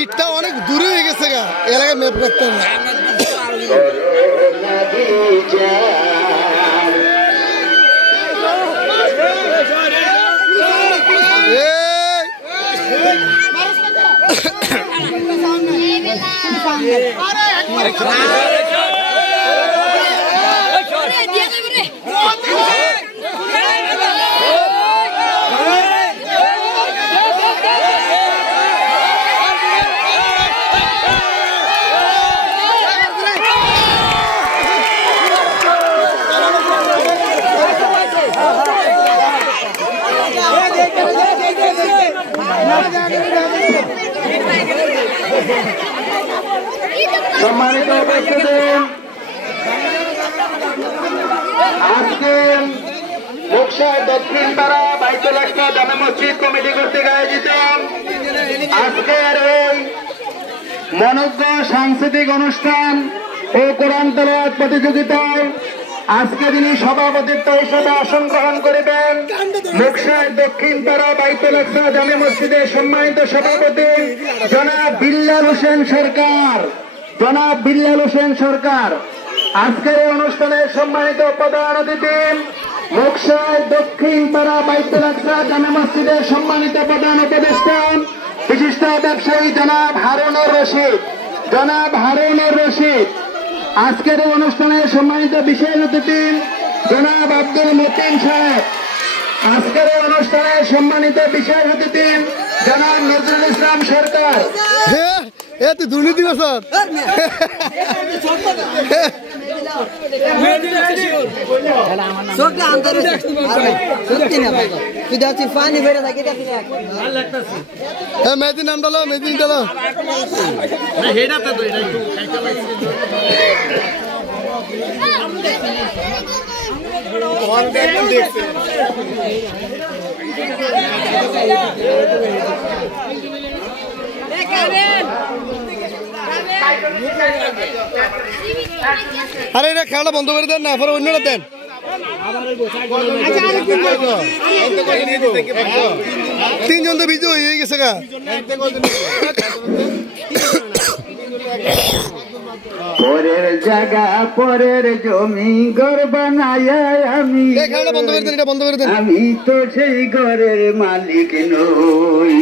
ইটটা অনেক দূরে হয়ে গেছে গা এলাকায় ম্যাপ করতে না সম্মানিত উপস্থিতি আজকে মুকসার দক্ষিণ পাড়া বাইতুল আকবা জামে মসজিদ কমিটি কর্তৃক আয়োজিত আজকের এই মনোজ্ঞ সাংস্কৃতিক অনুষ্ঠান ও কোরআন তেলাওয়াত প্রতিযোগিতায় আজকে যিনি সভাপতিত্ব হিসেবে আসন গ্রহণ করিবেন মুকসার দক্ষিণ পাড়া বাইতুল আকবা জামে মসজিদের সম্মানিত সভাপতি জনাব বিল্লাল হোসেন সরকার। জনাব বিল্লাল হোসেন সরকার আজকের এই অনুষ্ঠানের সম্মানিত প্রধান অতিথি মুকসার দক্ষিণ পাড়া বাইতুল আকবা জামে মসজিদের সম্মানিত প্রধান উপদেষ্টা বিশিষ্ট ব্যবসায়ী জনাব হারুনুর রশিদ। জনাব হারুনুর রশিদ আজকের এই অনুষ্ঠানের সম্মানিত বিশেষ অতিথি জনাব আব্দুল মতিন সাহেব। আজকের এই অনুষ্ঠানের সম্মানিত বিশেষ অতিথি জনাব নজরুল ইসলাম সরকার। তুই দুর্নীতি স্যার মেদিন নাম ডালো মেদিন ডালো আরে এটা খেলাটা বন্ধ করে দেন না পরে অন্যরা দেন তিনজন তো বিজয় হয়ে গেছে গা পরের জায়গা পরের জমি ঘর বানায় আমি খেলাটা বন্ধ করে দেন এটা বন্ধ করে দেন আমি তো সেই ঘরের মালিক নই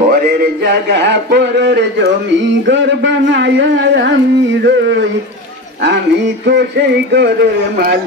পরের জায়গা পরের জমি ঘর বানায় আমি রই আমি তো সেই ঘরের মালিক।